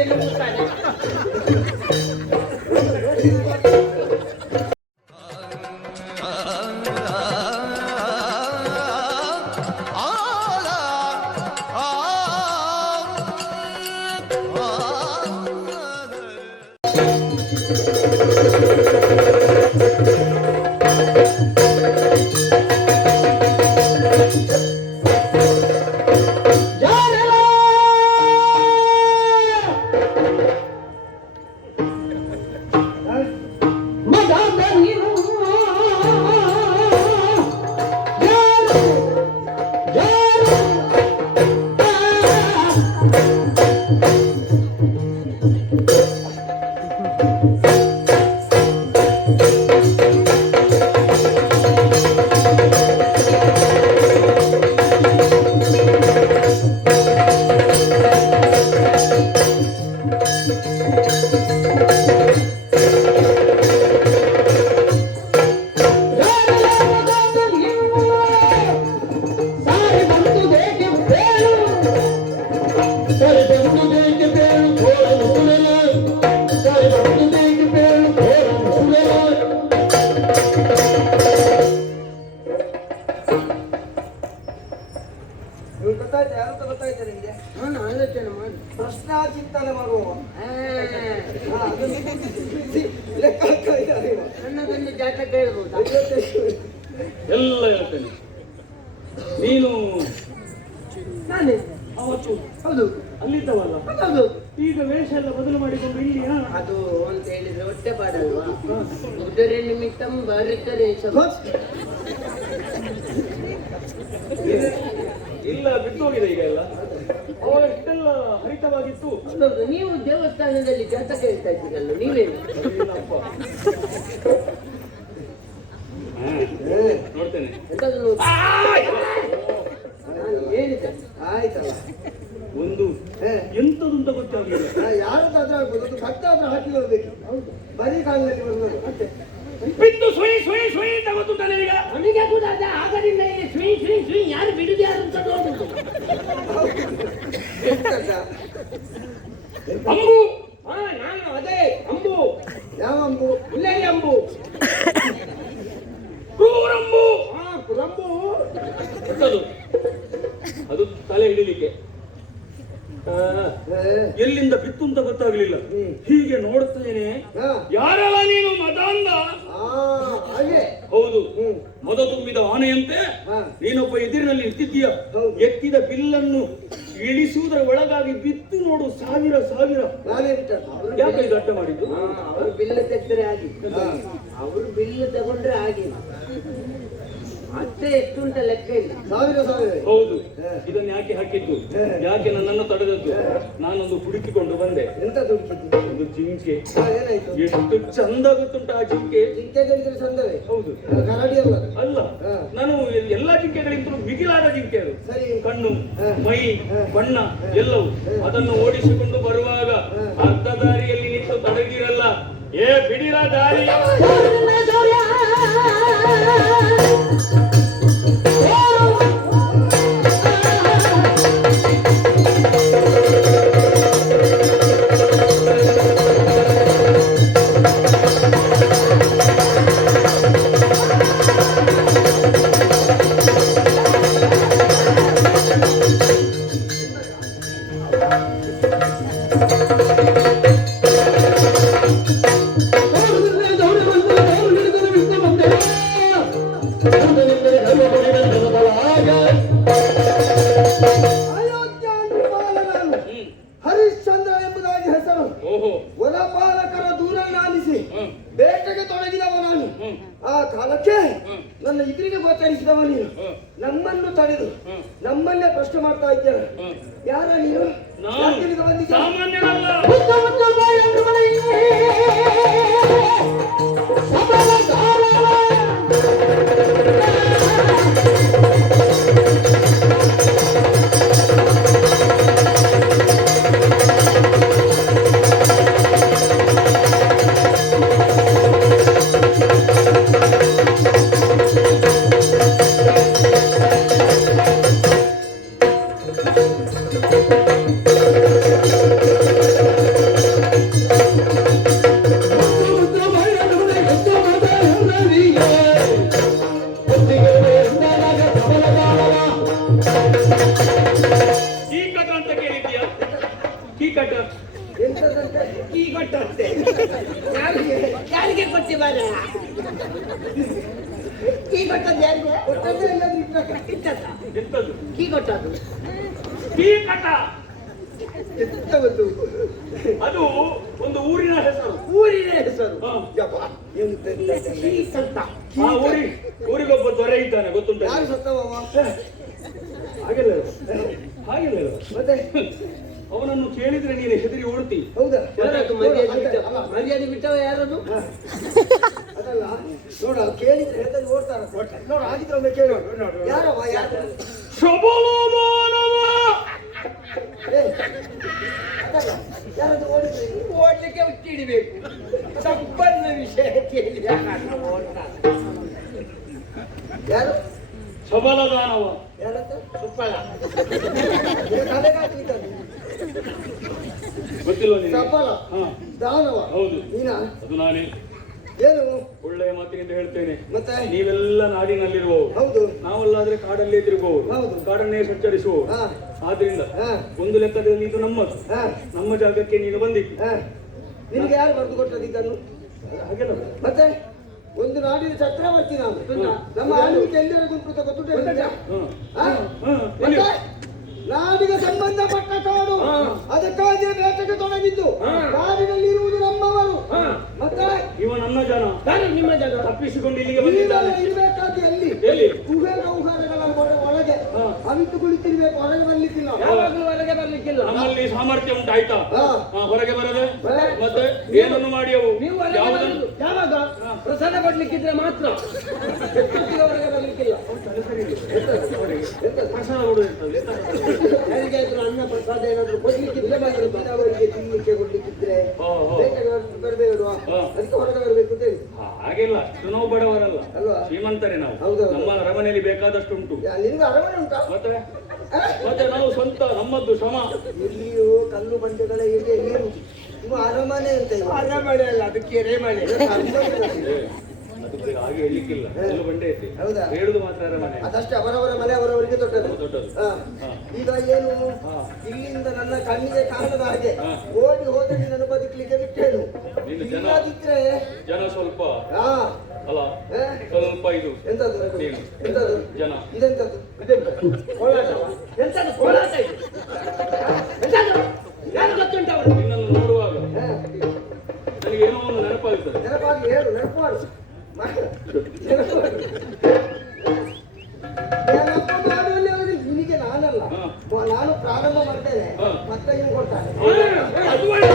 ಹಾಗೆ ನುಗ್ಗುತ್ತಾನೆ. ಪ್ರಶ್ನಾಚಿಂತನೆ ಮಾಡುವ ನನ್ನದೊಂದು ಜಾತಕ ಹೇಳ್ಬೋದಾ? ಎಲ್ಲ ಹೇಳ್ತೇನೆ. ನೀನು ನಾನೇ ಅವತ್ತು ಹೌದು ಅಲ್ಲಿದ್ದವಲ್ಲ, ಹೌದು. ಈಗ ವೇಷ ಎಲ್ಲ ಬದಲು ಮಾಡಿಕೊಂಡು ಇಲ್ಲಿಯಾ? ಅದು ಅಂತ ಹೇಳಿದ್ರೆ ಹೊಟ್ಟೆ ಪಾಡಲ್ವಾ? ಉದರ ನಿಮಿತ್ತಂ ಬಾರಿಕರೆ ಇಲ್ಲ, ಬಿಟ್ಟು ಹೋಗಿದೆ ಈಗ ಎಲ್ಲ. ಅವಾಗ ಇಷ್ಟೆಲ್ಲ ಹರಿತವಾಗಿತ್ತು. ಹೌದು, ನೀವು ದೇವಸ್ಥಾನದಲ್ಲಿ ಜಾತಕ ಹೇಳ್ತಾ ಇದ್ದೀರಲ್ಲ, ನೀವೇನು? ನೋಡ್ತೇನೆ. ನಾನು ಹೇಳಿದ್ದೆ ಆಯ್ತಲ್ಲ. ಒಂದು ಎಂತದು ಅಂತ ಗೊತ್ತಾಗಲಿಲ್ಲ. ಯಾರದಾದ್ರೂ ಆಗ್ಬೋದು, ಅದು ಭಕ್ತಾದ್ರೂ ಹಾಕಿ ಬರ್ಬೇಕು. ಬರೀ ಕಾಲದಲ್ಲಿ ಬರ್ಬೋದು. ಮತ್ತೆ ಬಿಟ್ಟು ಸುಯಿ ಸುಯಿ ಸುಯಿ ಅಂತ ಗೊತ್ತುಂಟಾನೆ ಈಗ. ಅವನಿಗೆ ಗೊತ್ತಾದ ಆಗದಿಂದ ಸುಯಿ ಸುಯಿ ಸುಯಿ ಯಾರು ಬಿಡುದು ಯಾರು ಅಂತ ನೋಡುದು. ಅಂಬು. ನಾನು ಅದೇ ಅಂಬು. ಯಾವ ಅಂಬು? ಇಲ್ಲೇ ಅಂಬು. ಕ್ರೂರಂಬು. ಕುರಂಬು ಅದು ತಲೆ ಹಿಡಿಲಿಕ್ಕೆ. ಎಲ್ಲಿಂದ ಬಿತ್ತು ಅಂತ ಗೊತ್ತಾಗ್ಲಿಲ್ಲ. ಹೀಗೆ ನೋಡುತ್ತೇನೆ. ಯಾರಲ್ಲ ನೀನು? ಮದಾಂಧ. ಹಾಗೆ ಹೌದು, ಮದ ತುಂಬಿದ ಆನೆಯಂತೆ ನೀನೊಬ್ಬ ಎದುರಿನಲ್ಲಿ ನಿಂತಿದ್ದೀಯ. ಎತ್ತಿದ ಬಿಲ್ಲನ್ನು ಇಳಿಸುವುದರ ಒಳಗಾಗಿ ಬಿತ್ತು ನೋಡು, ಸಾವಿರ ಸಾವಿರ. ನಾನೇ ಬಿಟ್ಟ. ಯಾಕೆ ಇದು ಅಡ್ಡ ಮಾಡಿದ್ದು? ಅವರು ಬಿಲ್ಲು ತೆಗೆದ್ರೆ ಆಗಿ, ಅವರು ಬಿಲ್ಲು ತಗೊಂಡ್ರೆ ಆಗಿ ಮತ್ತೆ ಎಷ್ಟು ಅಂತ ಲೆಕ್ಕ ಇಲ್ಲ. ಸಾವಿರ ಸಾವಿರ. ಹೌದು, ಇದನ್ನು ಯಾಕೆ ಹಾಕಿದ್ದು? ಯಾಕೆ ನನ್ನನ್ನು ತಡೆದದ್ದು? ನಾನೊಂದು ಹುಡುಕಿಕೊಂಡು ಬಂದೆ. ಎಂತ ದುಡುಕಿದ್ದು? ಒಂದು ಜಿಂಕೆ. ಏನಾಯ್ತು? ಎಷ್ಟು ಚಂದ ಗೊತ್ತುಂಟ ಆ ಜಿಂಕೆ. ಜಿಂಕೆ ಗಂಟೆ ಚಂದವೇ. ಹೌದು, ಕರಡಿ ಅಲ್ಲ ಅಲ್ಲ. ನಾನು ಎಲ್ಲಾ ಜಿಂಕೆಗಳಿಂತಲೂ ಮಿಗಿಲಾದ ಜಿಂಕೆ ಅದು. ಸರಿ. ಕಣ್ಣು, ಮೈ, ಬಣ್ಣ ಎಲ್ಲವೂ. ಅದನ್ನು ಓಡಿಸಿಕೊಂಡು ಬರುವಾಗ ಅರ್ಧ ದಾರಿಯಲ್ಲಿ ನಿಂತು ತಡೆದಿರಲ್ಲ. ಏ ಬಿಡಿರ ದಾರಿ. ಹರಿಶ್ಚಂದ್ರ ಎಂಬುದಾಗಿ ಹೆಸರು. ಓಹೋ, ವನಪಾಲಕರ ದೂರನ್ನಾಲಿಸಿ ಬೇಟೆಗೆ ತೊಡಗಿದವ ನಾನು. ಆ ಕಾಲಕ್ಕೆ ನನ್ನ ಇದ್ರಿಗೆ ಗೋಚರಿಸಿದವ ನೀನು. ನಮ್ಮನ್ನು ತಡೆದು ನಮ್ಮನ್ನೇ ಪ್ರಶ್ನೆ ಮಾಡ್ತಾ ಇದ್ದೇನೆ. ಯಾರ ನೀನು? ಸಾಮಾನ್ಯನಲ್ಲ. ಎಂತದಂತೆ ಕೀ ಕೊಟ್ಟಂತೆ. ಯಾರಿಗೆ ಯಾರಿಗೆ ಕೊಟ್ಟಿ ಬಾರ? ಕೀ ಕೊಟ್ಟದ್ದು ಯಾರಿಗೆ? ಕೊಟ್ಟದ್ದೇ ಇಲ್ಲದ್ರೆ ಇಟ್ಟದ್ದ? ಎಂತದ್ದು ಕೀ ಕೊಟ್ಟದ್ದು ಕೀ ಕಟ ಎಂತವದ್ದು ಅದು ಒಂದು ಊರಿನ ಹೆಸರು. ಊರಿನ ಹೆಸರು ಹಾ. ಯಪ್ಪ, ಎಂತೆಂತ ಕೀಸ್ ಅಂತ. ಆ ಊರಿಗೊಬ್ಬ ದೊರೆ ಇದ್ದಾನೆ, ಗೊತ್ತುಂಟ? ಯಾರು ಸತ್ತವ ಹಾಗೆಲ್ಲ ಇರುವ. ಹಾಗೆಲ್ಲ ಇರುವ. ಮತ್ತೆ ಅವನನ್ನು ಕೇಳಿದ್ರೆ ನೀನು ಹೆದರಿ ಓಡ್ತಿ. ಹೌದಾ ಯಾರದು ಮರ್ಯಾದೆ ಅಲ್ಲ, ಬಿಟ್ಟವ? ಅಲ್ಲ. ಮರ್ಯಾದೆ ಬಿಟ್ಟವ ಯಾರದು? ಅದಲ್ಲ ನೋಡ ಕೇಳಿದ್ರೆ ಹೆದರಿ ಓಡ್ತಾರ ನೋಡ ಆಗಿದ್ರೆ ಒಮ್ಮೆ ಕೇಳಿ ಯಾರವ ಯಾರು ಶಬಲದಾನವ. ಏ, ಅದಲ್ಲ ಯಾರದು ಓಡಿದ್ರೆ ಓಡ್ಲಿಕ್ಕೆ ಹುಟ್ಟಿಡಬೇಕು. ಸಂಪನ್ನ ವಿಷಯ ಕೇಳಿ ಯಾರನ್ನ ಓಡ್ತಾನೆ? ಯಾರು ಶಬಲದಾನವ. ಯಾರಂತ ಸುಪ್ಪಳ. ತಲೆಗಾಗ್ಲಿದ್ದಾನೆ ಗೊತ್ತಿಲ್ವ ನಿನಗೆ? ಸಫಲ ಹಾ, ದಾನವ ಹೌದು, ನೀನಾ ಅದು ನಾನೇ. ಏನು ಒಳ್ಳೆಯ ಮಾತಿನಿಂದ ಹೇಳ್ತೇನೆ. ಮತ್ತೆ ನೀವೆಲ್ಲ ನಾಡಿನಲ್ಲಿರುವವರು, ಹೌದು ನಾವಲ್ಲಾದ್ರೆ ಕಾಡಲ್ಲೇ ತಿರುಗುವವರು, ಹೌದು. ಕಾಡನ್ನೇ ಸಂಚರಿಸುವವರು. ಹಾ ಆದ್ರಿಂದ ಹಾ ಒಂದು ಲೆಕ್ಕದಲ್ಲಿ ಇದು ನಮ್ಮದು. ಹಾ ನಮ್ಮ ಜಾಗಕ್ಕೆ ನೀನು ಬಂದಿದ್ದು. ಹಾ ನಿನಗೆ ಯಾರು ಬರೆದು ಕೊಟ್ಟದ್ದು ಇದನ್ನು ಹಾಗೆಲ್ಲ ಮತ್ತೆ ಒಂದು ನಾಡಿನ ಚಕ್ರವರ್ತಿ ನಾನು ಹಾ. ನಮ್ಮ ಆಳ್ವಿಕೆ ಎಲ್ಲಿರೋದುಂಟು ಅಂತ ಗೊತ್ತುಂಟಾ ಹ್ಮ್. ಹಾ? ಹ್ಮ್. ಮತ್ತೆ ನಾಡಿಗೆ ಸಂಬಂಧಪಟ್ಟ ಕಾಡು ಹಾ. ಅದಕ್ಕಾಗಿ ಬೇಟೆಗೆ ತೊಡಗಿದ್ದು ಹಾ. ಕಾಡಿನಲ್ಲಿ ಇರುವುದು ನಮ್ಮವರು ಹಾ. ಮತ್ತೆ ಇವ ನನ್ನ ಜನ ನಾನು ನಿಮ್ಮ ಜಾಗ. ತಪ್ಪಿಸಿಕೊಂಡು ಇಲ್ಲಿಗೆ ನೀವೆಲ್ಲ ಬಂದಿದ್ದಾನೆ. ಇರಬೇಕಾಗಿ ಎಲ್ಲಿ ಎಲ್ಲಿ? ಗುಹೆ ಗೌಹಾರಗಳ ಒಳಗೆ ಹಾ. ಅವಿತು ಕುಳಿತಿರ್ಬೇಕು ಹೊರಗೆ ಬರ್ಲಿಕ್ಕಿಲ್ಲ ಯಾವಾಗಲೂ ಹೊರಗೆ ಬರ್ಲಿಕ್ಕಿಲ್ಲ. ನಮ್ಮಲ್ಲಿ ಸಾಮರ್ಥ್ಯ ಉಂಟು, ಆಯ್ತಾ? ಹಾ. ಹೊರಗೆ ಬರದೆ ಬರದೆ. ಮತ್ತೆ ಏನನ್ನು ಮಾಡಿ ಅವು ನೀವು ಹೊರಗೆ ಯಾವುದನ್ನು ಬರುದು ಯಾವಾಗ? ಪ್ರಸಾದ ಕೊಡ್ಲಿಕ್ಕಿದ್ರೆ ಮಾತ್ರ. ಎಷ್ಟೊತ್ತಿಗೆ ಹೊರಗೆ ಬರ್ಲಿಕ್ಕಿಲ್ಲ. ಪ್ರಸಾದ ಕೊಡುವಂಥದ್ದು. ಯಾರಿಗಾದ್ರೂ ಅನ್ನ ಪ್ರಸಾದ ಏನಾದ್ರು ಕೊಡ್ಲಿಕ್ಕಿದ್ರೆ ಅವರಿಗೆ ತಿನ್ಲಿಕ್ಕೆ ಕೊಡ್ಲಿಕ್ಕಿದ್ರೆ ಓಹೋ. ಬರಬೇಕಲ್ವಾ ಹಾ. ಅದಕ್ಕೆ ಹೊರಗೆ ಬರಬೇಕು ಅಂತ ಹೇಳಿ ಹಾಗೆಲ್ಲ ಅಷ್ಟು ನಾವು ಬಡವರಲ್ಲ, ಅಲ್ವಾ? ಶ್ರೀಮಂತರೇ ನಾವು. ಹೌದೌದು. ನಮ್ಮ ಅರಮನೆಯಲ್ಲಿ ಬೇಕಾದಷ್ಟು ಉಂಟು. ನಿನ್ಗೆ ಅರಮನೆ ಉಂಟಾ ಮತ್ತೆ ಆ? ಮತ್ತೆ ನಾವು ಸ್ವಂತ ನಮ್ಮದ್ದು ಶ್ರಮ. ಎಲ್ಲಿಯೂ ಕಲ್ಲು ಬಂಡೆಗಳ ಇದೆ ಏನು ಇವು ಅರಮನೆ ಅಂತ ಇವು. ಅರಮನೆ ಅಲ್ಲ, ಅದು ಕೆರೆ ಮನೆ. ಅದಕ್ಕೆ ಹಾಗೆ ಹೇಳಲಿಕ್ಕಿಲ್ಲ, ಎಲ್ಲ ಬಂಡೆ ಐತಿ. ಹೌದಾ? ಹೇಳುದು ಮಾತ್ರ ಅರಮನೆ. ಅದಷ್ಟೇ ಅವರವರ ಮನೆ ಅವರವರಿಗೆ ದೊಡ್ಡದು ದೊಡ್ಡದು. ಹಾ. ಹಾ. ಈಗ ಏನು ಹಾ. ಇಲ್ಲಿಂದ ನನ್ನ ಕಣ್ಣಿಗೆ ಕಾಣದ ಹಾಗೆ ಹಾ. ಓಡಿ ಹೋದ್ರೆ ನಿನ್ನನ್ನು ಬದುಕಲಿಕ್ಕೆ ಬಿಟ್ಟೇನು ನಿನ್ನ ಜನ ಇಲ್ಲದಿದ್ರೆ ಜನ ಸ್ವಲ್ಪ ಹಾ ಅಲ್ಲ, ಏ? ಸ್ವಲ್ಪ ಇದು ಎಂತದ್ದು ನೀನು. ಎಂತದ್ದು ಜನ ಇದೆಂತದ್ದು ಕೋಲಾಟವ? ಎಂತದು ಕೋಲಾಟ ಇದು? ಎಂತದು? ಯಾರು ಗೊತ್ತುಂಟ ಅವರು? ನಿನ್ನನ್ನು ನೋಡುವಾಗ ಹಾ. ನನಗೆ ಏನೋ ಒಂದು ನೆನಪಾಗುತ್ತದೆ. ನೆನಪಾಗಿ ಹೇಳು ನೆನಪು ಮಾಡು ನೆನಪು ಮಾಡು. ನೆನಪು ಮಾಡುವಲ್ಲಿ ಅವರಿಗೆ ನಿನಗೆ ನಾನಲ್ಲ ಹಾ. ನಾನು ಪ್ರಾರಂಭ ಮಾಡ್ತೇನೆ ಹಾ. ಮತ್ತೆ ಇವು ಕೊಡ್ತಾನೆ ಅದು ಒಳ್ಳೆ.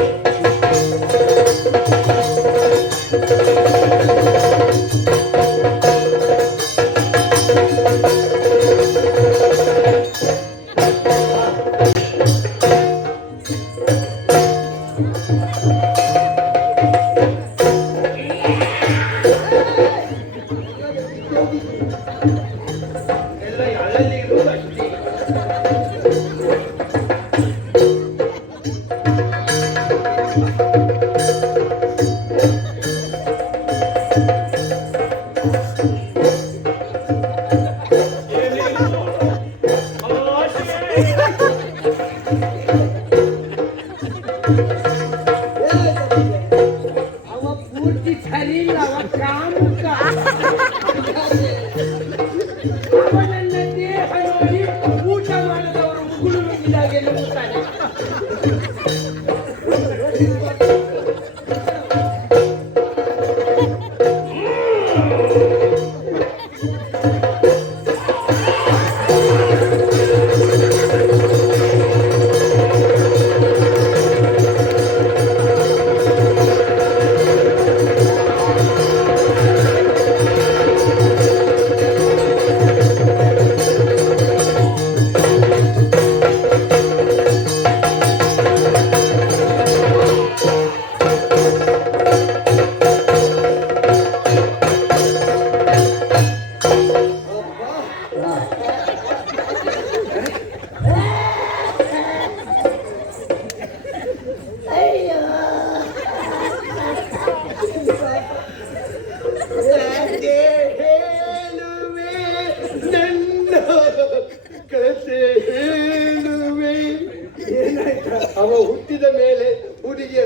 ಎಲ್ಲ ಅಲ್ಲಲ್ಲಿ ಇರುವುದು ಅಷ್ಟೇ. ಏನೇನು ಆಸೆ. ಅವ ಪೂರ್ತಿ ಸರಿ ಇಲ್ಲ, ಅವ ಕಾಮುಕ. ಅವನನ್ನ ದೇಹ ನೋಡಿ ಊಟ ಮಾಡಿದವರು ಮುಗುಳು ನುಗ್ಗಿದಾಗೆ ನುಗ್ಗುತ್ತಾನೆ.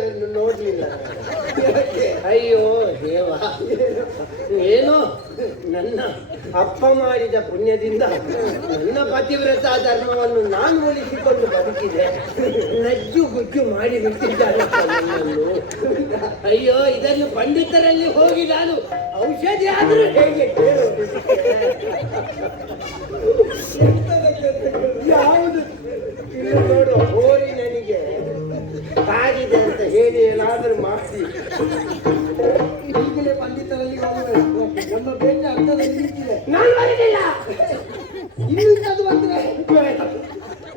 ಅದನ್ನು ನೋಡ್ಲಿಲ್ಲ. ಅಯ್ಯೋ ದೇವ, ಏನೋ ನನ್ನ ಅಪ್ಪ ಮಾಡಿದ ಪುಣ್ಯದಿಂದ ನನ್ನ ಪತಿವ್ರತ ಧರ್ಮವನ್ನು ನಾನು ಉಳಿಸಿಕೊಂಡು ಬದುಕಿದೆ. ನಜ್ಜು ಗುಜ್ಜು ಮಾಡಿ ಬಿಟ್ಟಿದ್ದಾರೆ ನನ್ನನ್ನು. ಅಯ್ಯೋ, ಇದನ್ನು ಪಂಡಿತರಲ್ಲಿ ಹೋಗಿ ನಾನು ಔಷಧಿ ಆದರೂ ಹೇಗೆ ಕೇಳೋದು? ಯಾವುದು ಇಲ್ಲ ನೋಡು, ಹೋರಿ ನನಗೆ ಕಾಗಿದೆ ಅಂತ ಹೇಳಿ ಏನಾದರೂ ಮಾಡಿ ಈಗಲೇ ಪಂಡಿತರಲ್ಲಿ ಹೋಗಬೇಕು. ನಮ್ಮ ಬೇಟ ಅರ್ಥದಲ್ಲಿ ನಿಂತಿದೆ. ನಾನು ಬರಲಿಲ್ಲ. ಇನ್ನೂ ಅದು ಬಂದ್ರೆ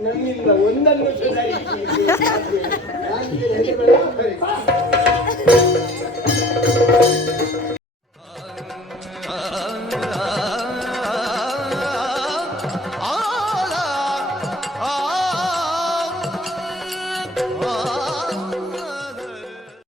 ನನ್ನಿಂದ ಒಂದನ್ನು ಸುಧಾರಿಸಿ ಯಾಕೆ ಹೇಳಿ ಬೇಡ?